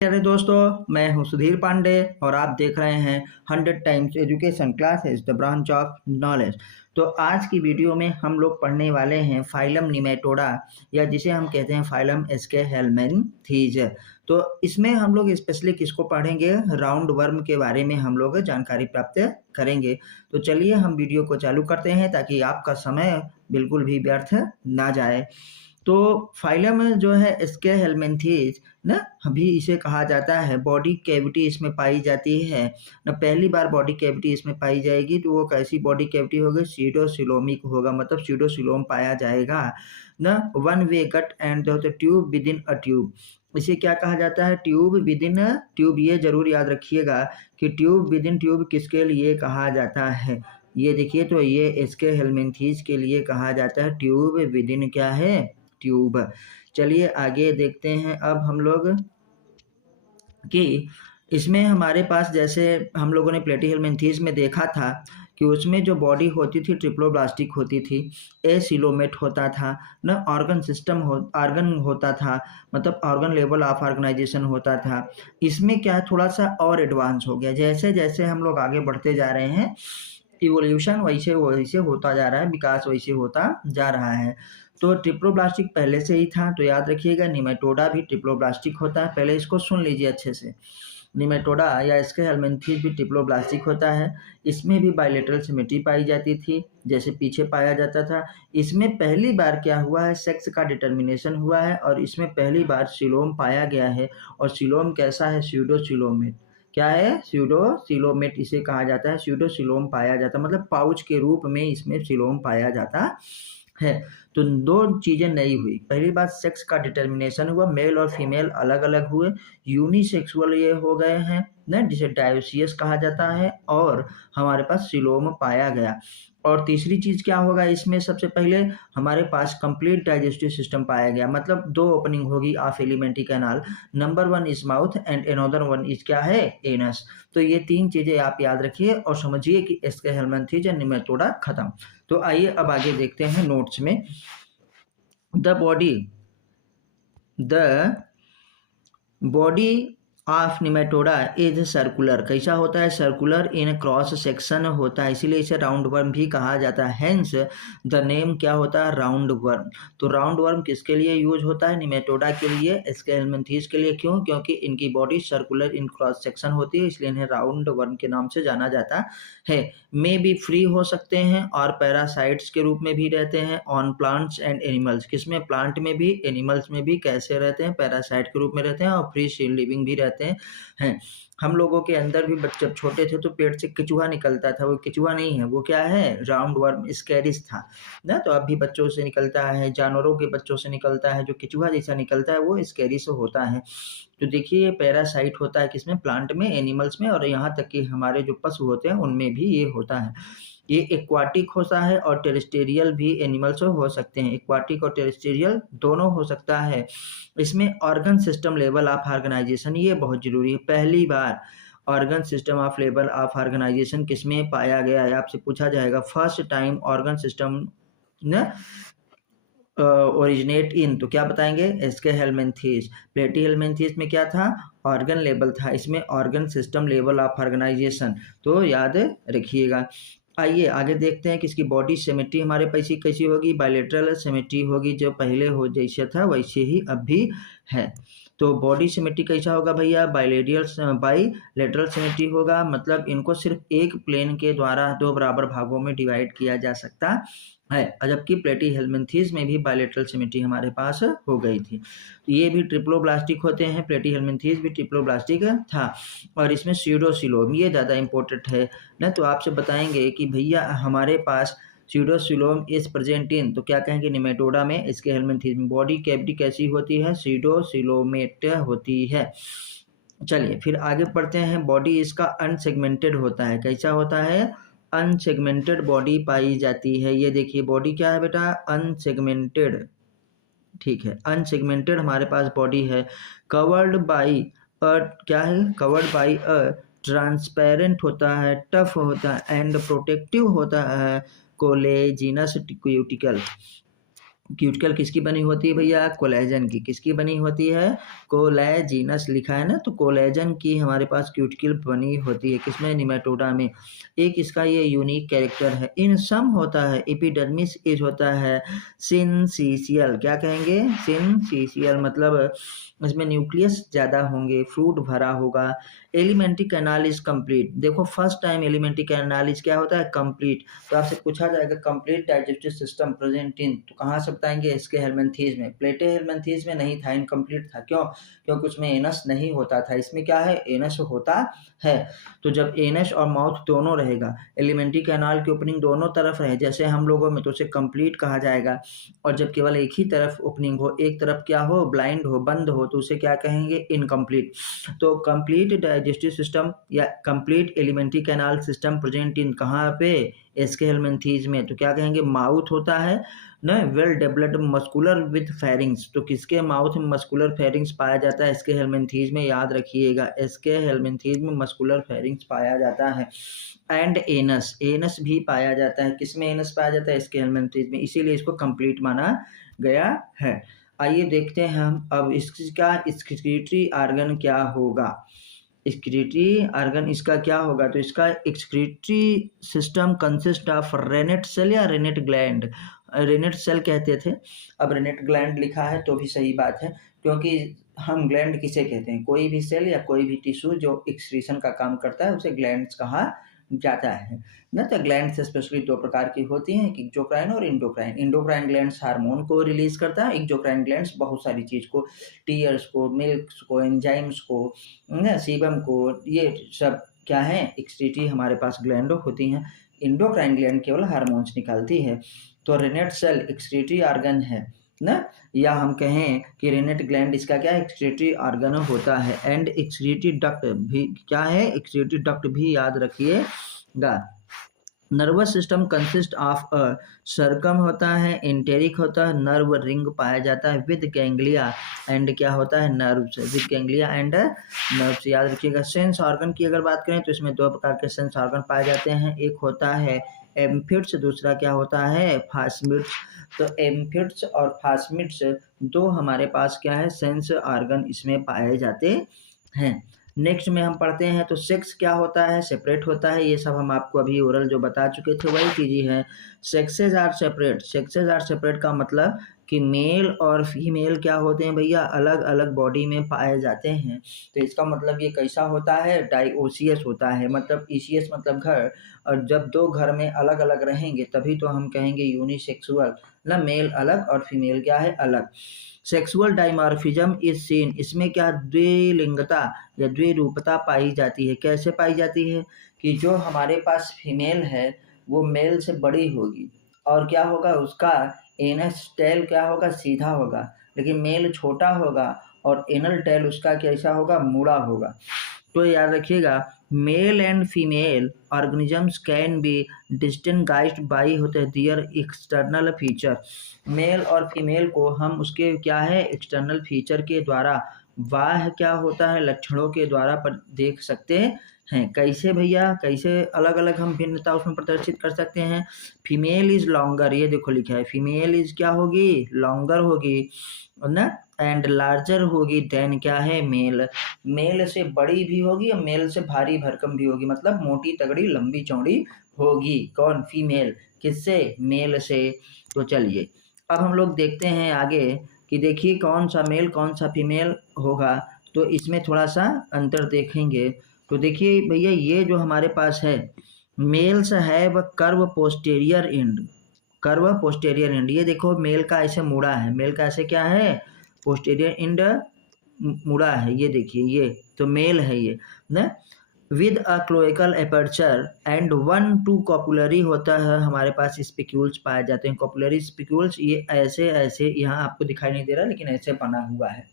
प्यारे दोस्तों, मैं हूं सुधीर पांडे और आप देख रहे हैं 100 times education classes the branch of knowledge. तो आज की वीडियो में हम लोग पढ़ने वाले हैं फाइलम निमेटोडा या जिसे हम कहते हैं फाइलम एस्केहेलमिन्थीज। तो इसमें हम लोग स्पेशली किसको पढ़ेंगे? राउंड वर्म के बारे में हम लोग जानकारी प्राप्त करेंगे। तो चलिए हम वीडियो को चालू करते हैं ताकि आपका समय बिल्कुल भी व्यर्थ ना जाए। तो फाइलम जो है एस्केहेलमिन्थीज ना, अभी इसे कहा जाता है बॉडी कैविटी इसमें पाई जाती है ना। पहली बार बॉडी कैविटी इसमें पाई जाएगी तो वो कैसी बॉडी कैविटी होगी? सीडोसिलोमिक होगा, मतलब सीडोसिलोम पाया जाएगा ना। One way gut and the tube within a tube, इसे क्या कहा जाता है? Tube within tube. ये जरूर याद रखिएगा कि ट्यूब विद इन ट्यूब किसके लिए कहा जाता है? ये देखिए, तो ये एस्केहेलमिन्थीज के लिए कहा जाता है ट्यूब विद इन क्या है? ट्यूब। चलिए आगे देखते हैं अब हम लोग कि इसमें हमारे पास जैसे हम लोगों ने प्लेटीहेलमिन्थीज में देखा था कि उसमें जो बॉडी होती थी ट्रिप्लोब्लास्टिक होती थी, एसिलोमेट होता था ना, ऑर्गन होता था, मतलब ऑर्गन लेवल ऑफ ऑर्गेनाइजेशन होता था। इसमें क्या है, थोड़ा सा और एडवांस हो गया। जैसे जैसे हम लोग आगे बढ़ते जा रहे हैं, इवोल्यूशन वैसे वैसे होता जा रहा है, विकास वैसे होता जा रहा है। तो ट्रिप्लोब्लास्टिक पहले से ही था, तो याद रखिएगा निमेटोडा भी ट्रिप्लोब्लास्टिक होता है। पहले इसको सुन लीजिए अच्छे से, निमेटोडा या एस्केहेलमिन्थीज भी ट्रिप्लोब्लास्टिक होता है। इसमें भी बायलेटरल सिमेट्री पाई जाती थी जैसे पीछे पाया जाता था। इसमें पहली बार क्या हुआ है? सेक्स का डिटर्मिनेशन हुआ है और इसमें पहली बार सिलोम पाया गया है। और सिलोम कैसा है? स्यूडोसिलोमेट। क्या है? स्यूडोसिलोमेट इसे कहा जाता है। स्यूडोसिलोम पाया जाता है, मतलब पाउच के रूप में इसमें सिलोम पाया जाता है। तो दो चीजें नई हुई। पहली बात, सेक्स का डिटर्मिनेशन हुआ, मेल और फीमेल अलग अलग हुए, यूनिसेक्सुअल ये हो गए हैं ना, जिसे डायोसियस कहा जाता है, और हमारे पास सिलोम पाया गया। और तीसरी चीज क्या होगा इसमें? सबसे पहले हमारे पास कंप्लीट डाइजेस्टिव सिस्टम पाया गया, मतलब दो ओपनिंग होगी of alimentary canal. Number one is mouth and another one is क्या है? एनस। तो ये तीन चीजें आप याद रखिए और समझिए कि एस्केहेलमिन्थीज या निमेटोडा खत्म। तो आइए अब आगे देखते हैं नोट्स में। The body of Nematoda is circular. कैसा होता है? सर्कुलर इन क्रॉस सेक्शन होता है, इसीलिए इसे राउंड वर्म भी कहा जाता है। हेंस द नेम क्या होता है? Round worm. तो राउंड वर्म किसके लिए यूज होता है? निमेटोडा के लिए, एस्केहेलमिन्थीज के लिए। क्यों? क्योंकि इनकी body circular in cross section होती है, इसलिए इन्हें राउंड वर्म के नाम से जाना जाता है। मे भी फ्री हो सकते हैं और पैरासाइट्स के रूप में भी रहते हैं ऑन प्लांट्स एंड एनिमल्स। किसमें? प्लांट में भी, एनिमल्स में भी। कैसे रहते हैं? पैरासाइट के रूप में रहते हैं और फ्री लिविंग भी रहते हैं। हम लोगों के अंदर भी बच्चे जब छोटे थे तो पेट से केचुआ निकलता था, वो केचुआ नहीं है, वो क्या है? राउंड वर्म स्कैरिस था ना। तो अब भी बच्चों से निकलता है, जानवरों के बच्चों से निकलता है, जो केचुआ जैसा निकलता है वो स्कैरिस होता है। तो देखिए, पैरासाइट होता है किसमें? प्लांट में, एनिमल्स में, और यहाँ तक कि हमारे जो पशु होते हैं उनमें भी ये होता है। ये एक्वाटिक होता है और टेरेस्टेरियल भी एनिमल्स हो सकते हैं। एक्वाटिक और टेरेस्टेरियल दोनों हो सकता है। इसमें organ system level of organisation ये बहुत जरूरी है। पहली बार organ system of level of organisation किसमें पाया गया है? आपसे पूछा जाएगा फर्स्ट टाइम ऑर्गन सिस्टम ना ओरिजिनेट इन, तो क्या बताएंगे? एस्केहेलमिन्थीज। प्लेटीहेलमिन्थीज में क्या था? ऑर्गन लेवल था, इसमें organ system level of organisation. तो याद रखिएगा। आइए आगे देखते हैं कि इसकी बॉडी सिमेट्री हमारे पैसे कैसी होगी? बायलेटरल सिमेट्री होगी, जो पहले हो जैसे था वैसे ही अब भी है। तो बॉडी सिमेट्री कैसा होगा भैया? बायलेटरल सिमेट्री होगा, मतलब इनको सिर्फ एक प्लेन के द्वारा दो बराबर भागों में डिवाइड किया जा सकता है। जबकि प्लेटीहेलमिन्थीज में भी बायलेटरल सिमेट्री हमारे पास हो गई थी। ये भी ट्रिप्लोब्लास्टिक होते हैं, प्लेटीहेलमिन्थीज भी ट्रिप्लोब्लास्टिक था। और इसमें स्यूडोसिलोम ये ज़्यादा इंपॉर्टेंट है ना। तो आपसे बताएंगे कि भैया हमारे पास स्यूडोसिलोम इज प्रेजेंट इन, तो क्या कहेंगे? निमेटोडा में, एस्केहेलमिन्थीज में। बॉडी कैविटी कैसी होती है? स्यूडोसिलोमेट होती है। चलिए फिर आगे पढ़ते हैं। बॉडी इसका अनसेगमेंटेड होता है। कैसा होता है? अनसेगमेंटेड बॉडी पाई जाती है। ये देखिए, बॉडी क्या है बेटा? अनसेगमेंटेड। ठीक है, अनसेगमेंटेड हमारे पास बॉडी है। कवर्ड बाई अ, क्या है? कवर्ड बाई अ ट्रांसपेरेंट होता है, टफ होता है एंड प्रोटेक्टिव होता है कोलेजिनस क्यूटिकल। क्यूटिकल किसकी बनी होती है भैया? कोलेजन की। किसकी बनी होती है? कोलेजिनस लिखा है ना, तो कोलेजन की हमारे पास क्यूटिकल बनी होती है। किसमें? निमेटोडा में। एक इसका ये यूनिक कैरेक्टर है। इन सम होता है एपिडर्मिस एज होता है सिंसीशियल। क्या कहेंगे? सिंसीशियल मतलब इसमें न्यूक्लियस ज़्यादा होंगे, फ्रूट भरा होगा। Alimentary canal is complete. देखो first time alimentary canal is क्या होता है? कंप्लीट। तो आपसे पूछा जाएगा complete digestive system present in, तो कहाँ से बताएंगे? इसके हेलमिंथीज में। प्लेटे हेलमिंथीज में नहीं था, इनकम्प्लीट था। क्यों? क्योंकि उसमें एनस नहीं होता था। इसमें क्या है? एनस होता है। तो जब एनस और माउथ दोनों रहेगा, एलिमेंट्री कैनाल की ओपनिंग दोनों तरफ रहे जैसे हम लोगों में, तो उसे कंप्लीट कहा जाएगा। और जब केवल एक ही तरफ ओपनिंग हो, एक तरफ क्या हो? ब्लाइंड हो, बंद हो, तो उसे क्या कहेंगे? इनकम्प्लीट। तो कंप्लीट डाइजेस्टिव सिस्टम या complete alimentary canal system present इन कहाँ पे? इसके हेलमिंथीज में। तो क्या कहेंगे? माउथ होता है ना, well developed muscular with pharynx. तो किसके माउथ में मस्कुलर फेरिंग्स पाया जाता है? इसके हेलमिंथीज में। याद रखिएगा, इसके हेलमिंथीज में मस्कुलर फेरिंग्स पाया जाता है। एंड एनस, एनस भी पाया जाता है। किसमें एनस पाया जाता है? इसके हेलमिंथीज में। इसीलिए इसको कंप्लीट माना गया है। आइए देखते हैं हम अब इसका एक्सक्रीटरी ऑर्गन क्या होगा। एक्सक्रीटरी ऑर्गन इसका क्या होगा? तो इसका excretory system consist of renette cell या रेनेट ग्लैंड। रेनेट सेल कहते थे, अब रेनेट ग्लैंड लिखा है तो भी सही बात है, क्योंकि हम ग्लैंड किसे कहते हैं? कोई भी सेल या कोई भी टिश्यू जो एक्सक्रीशन का काम करता है उसे ग्लैंड्स कहा जाता है ना। तो ग्लैंड्स स्पेशली दो प्रकार की होती हैं, एक्सोक्राइन और इंडोक्राइन। इंडोक्राइन ग्लैंड्स हार्मोन को रिलीज करता है, एक्सोक्राइन ग्लैंड्स बहुत सारी चीज को, टीयर्स को, मिल्क को, एंजाइम्स को, सीबम को, ये सब क्या है? एक्सक्रीटरी हमारे पास ग्लैंड होती हैं। इंडोक्राइन ग्लैंड केवल हार्मोन्स निकालती है। तो रेनेट सेल एक्सक्रीटरी ऑर्गन है ना, या हम कहें कि रेनेट ग्लैंड इसका क्या? एक्सक्रीटरी ऑर्गन होता है। एंड एक्सक्रीटरी डक्ट भी क्या है? एक्सक्रीटरी डक्ट भी याद रखिएगा। Nervous system consist of a circum होता है, इंटेरिक होता है, नर्व रिंग पाया जाता है विद गैंग्लिया एंड क्या होता है? Nerves. With ganglia and nerves याद रखिएगा। सेंस ऑर्गन की अगर बात करें तो इसमें दो प्रकार के सेंस ऑर्गन पाए जाते हैं, एक होता है एम्फिट्स, दूसरा क्या होता है? फास्मिड्स। तो एम्फिट्स और फास्मिड्स दो हमारे पास क्या है? सेंस ऑर्गन इसमें पाए जाते हैं। नेक्स्ट में हम पढ़ते हैं तो सेक्स क्या होता है? सेपरेट होता है। ये सब हम आपको अभी ओरल जो बता चुके थे वही चीज़ ही है। Sexes are separate. Sexes are separate का मतलब कि मेल और फीमेल क्या होते हैं भैया? अलग अलग बॉडी में पाए जाते हैं। तो इसका मतलब ये कैसा होता है? डाइओसियस होता है, मतलब ईसीएस मतलब घर, और जब दो घर में अलग अलग रहेंगे तभी तो हम कहेंगे यूनिसेक्सुअल ना, मेल अलग और फीमेल क्या है? अलग। Sexual dimorphism is seen. इसमें क्या? द्विलिंगता या द्विरूपता पाई जाती है। कैसे पाई जाती है? कि जो हमारे पास फीमेल है वो मेल से बड़ी होगी, और क्या होगा? उसका एनस टेल क्या होगा? सीधा होगा। लेकिन मेल छोटा होगा और एनल टेल उसका कैसा होगा? मुड़ा होगा। तो याद रखिएगा, male and female organisms can be distinguished by होते हैं दियर एक्सटर्नल फीचर। मेल और फीमेल को हम उसके क्या है? एक्सटर्नल फीचर के द्वारा, वाह क्या होता है? लक्षणों के द्वारा पर देख सकते हैं। कैसे भैया? कैसे अलग अलग हम भिन्नता उसमें प्रदर्शित कर सकते हैं? फीमेल इज लॉन्गर, ये देखो लिखा है, फीमेल इज क्या होगी? लॉन्गर होगी ना, एंड लार्जर होगी देन क्या है? मेल। मेल से बड़ी भी होगी और मेल से भारी भरकम भी होगी, मतलब मोटी तगड़ी लंबी चौड़ी होगी। कौन? फीमेल। किससे? मेल से। तो चलिए अब हम लोग देखते हैं आगे कि देखिए कौन सा मेल कौन सा फीमेल होगा, तो इसमें थोड़ा सा अंतर देखेंगे। तो देखिए भैया, ये जो हमारे पास है, males have curve posterior end. Curve posterior end, ये देखो मेल का ऐसे मुड़ा है, मेल का ऐसे क्या है? पोस्टेरियर एंड मुड़ा है, ये देखिए, ये तो मेल है ये ना, with a cloacal aperture and 1-2 कॉपुलरी होता है हमारे पास, स्पिक्यूल्स पाए जाते हैं। कॉपुलरी स्पिक्यूल्स ये ऐसे ऐसे, यहाँ आपको दिखाई नहीं दे रहा लेकिन ऐसे बना हुआ है।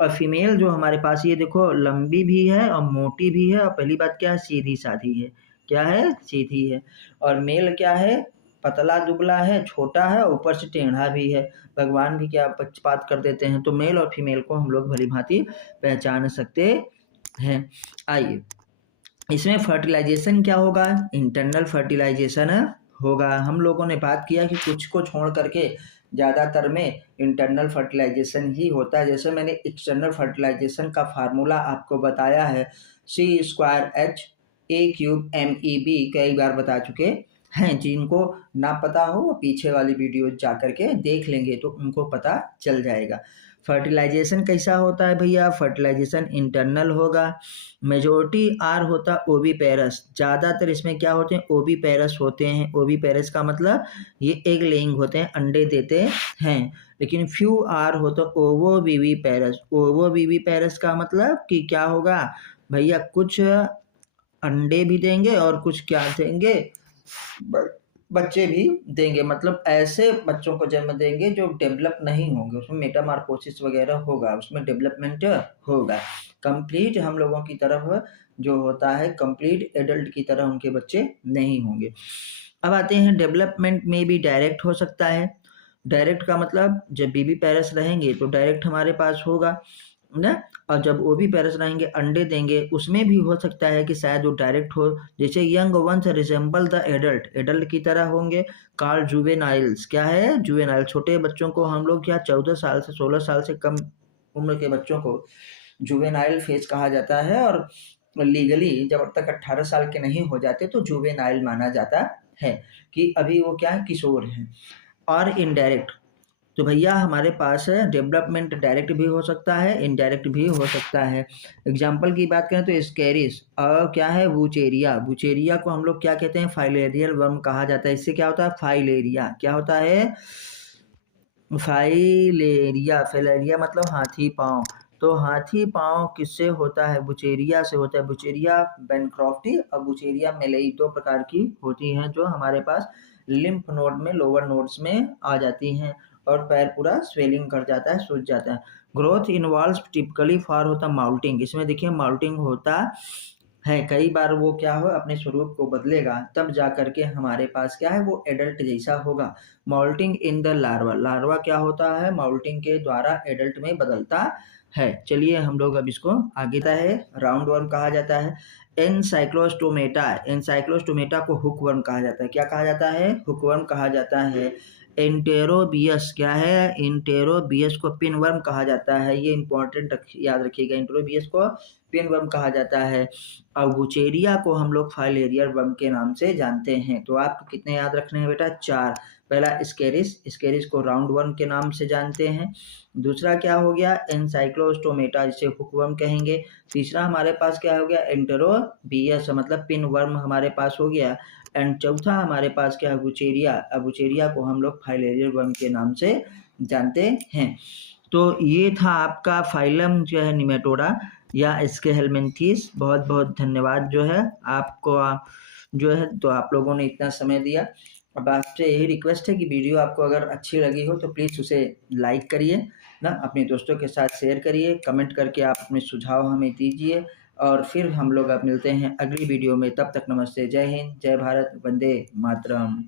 और फीमेल जो हमारे पास ये देखो लंबी भी है और मोटी भी है, और पहली बात क्या है? सीधी साधी है। क्या है? सीधी है। और मेल क्या है? पतला दुबला है, छोटा है, ऊपर से टेढ़ा भी है। भगवान भी क्या पक्षपात कर देते हैं। तो मेल और फीमेल को हम लोग भली भांति पहचान सकते हैं। आइए, इसमें फर्टिलाइजेशन क्या होगा? इंटरनल फर्टिलाइजेशन होगा। हम लोगों ने बात किया कि कुछ को छोड़ करके ज़्यादातर में इंटरनल फर्टिलाइजेशन ही होता है। जैसे मैंने एक्सटर्नल फर्टिलाइजेशन का फार्मूला आपको बताया है, C²H3MEB कई बार बता चुके हैं। जिनको ना पता हो वो पीछे वाली वीडियो जा करके देख लेंगे तो उनको पता चल जाएगा। फर्टिलाइजेशन कैसा होता है भैया? फर्टिलाइजेशन इंटरनल होगा। मेजोरिटी आर होता ओवी पेरस, ज़्यादातर इसमें क्या होते हैं? ओवी पेरस होते हैं। ओवी पेरस का मतलब ये एग लेइंग होते हैं, अंडे देते हैं। लेकिन फ्यू आर होता ओवो वीवी पेरस। ओवो वीवी पेरस का मतलब कि क्या होगा भैया? कुछ अंडे भी देंगे और कुछ क्या देंगे? बच्चे भी देंगे। मतलब ऐसे बच्चों को जन्म देंगे जो डेवलप नहीं होंगे, उसमें मेटामार्फोसिस वगैरह होगा, उसमें डेवलपमेंट होगा। कंप्लीट हम लोगों की तरफ जो होता है, कंप्लीट एडल्ट की तरह उनके बच्चे नहीं होंगे। अब आते हैं डेवलपमेंट में भी डायरेक्ट हो सकता है। डायरेक्ट का मतलब जब बेबी पेरेंट्स रहेंगे तो डायरेक्ट हमारे पास होगा ना, और जब वो भी पेरेंट्स रहेंगे अंडे देंगे, उसमें भी हो सकता है कि शायद वो डायरेक्ट हो। जैसे young ones resemble the adult, adult की तरह होंगे। कॉल्ड जुवेनाइल्स, क्या है? जुवेनाइल। छोटे बच्चों को हम लोग क्या 14 साल से 16 साल से कम उम्र के बच्चों को जुवेनाइल फेज कहा जाता है, और लीगली जब तक 18 साल के नहीं हो जाते तो जुवेनाइल माना जाता है कि अभी वो क्या है, किशोर हैं। और इनडायरेक्ट, तो भैया हमारे पास है डेवलपमेंट डायरेक्ट भी हो सकता है, इनडायरेक्ट भी हो सकता है। एग्जाम्पल की बात करें तो स्कैरिस और क्या है, वुचेरिया। वुचेरिया को हम लोग क्या कहते हैं? फाइलेरियल वर्म कहा जाता है। इससे क्या होता है? फाइलेरिया। क्या होता है? फाइलेरिया। फाइलेरिया मतलब हाथी पाँव। तो हाथी पाँव किससे होता है? बुचेरिया से होता है। बुचेरिया बेनक्रॉफ्टी और बुचेरिया मेलेई दो प्रकार की होती हैं जो हमारे पास लिम्फ नोड में, लोअर नोड्स में आ जाती हैं और पैर पूरा स्वेलिंग कर जाता है, सूज जाता है। ग्रोथ इन्वॉल्व्स टिपिकली फॉर होता माउल्टिंग। इसमें देखिए माउल्टिंग होता है, कई बार वो क्या हो अपने स्वरूप को बदलेगा, तब जा करके हमारे पास क्या है, वो एडल्ट जैसा होगा। माउल्टिंग इन द लार्वा। लार्वा क्या होता है? माउल्टिंग के द्वारा एडल्ट में बदलता है। चलिए हम लोग अब इसको आगे है। राउंड वर्म कहा जाता है। एनसाइक्लोस्टोमेटा। एनसाइक्लोस्टोमेटा को हुकवर्म कहा जाता है। क्या कहा जाता है? हुकवर्म कहा जाता है। एंटेरोबियस क्या है? इंटेरोबियस को पिनवर्म कहा जाता है। ये इंपॉर्टेंट याद रखिएगा, इंटेरोबियस को पिनवर्म कहा जाता है। और बुचेरिया को हम लोग फाइलेरियर वर्म के नाम से जानते हैं। तो आपको कितने याद रखने हैं बेटा? 4। पहला स्केरिस, स्केरिस को राउंड वर्म के नाम से जानते हैं। दूसरा क्या हो गया? एनसाइक्लोस्टोमेटा, जिसे हुकवर्म कहेंगे। तीसरा हमारे पास क्या हो गया? एंटेरोबियस मतलब पिनवर्म हमारे पास हो गया। एंड चौथा हमारे पास क्या है? बुचेरिया। अब बुचेरिया को हम लोग फाइलेरियर वर्म के नाम से जानते हैं। तो ये था आपका फाइलम जो है निमेटोडा या इसके हेलमिंथीस। बहुत बहुत धन्यवाद जो है आपको जो है, तो आप लोगों ने इतना समय दिया। अब आपसे यही रिक्वेस्ट है कि वीडियो आपको अगर अच्छी लगी हो तो प्लीज़ उसे लाइक करिए ना, अपने दोस्तों के साथ शेयर करिए, कमेंट करके आप अपने सुझाव हमें दीजिए, और फिर हम लोग अब मिलते हैं अगली वीडियो में। तब तक नमस्ते, जय हिंद, जय भारत, वंदे मातरम।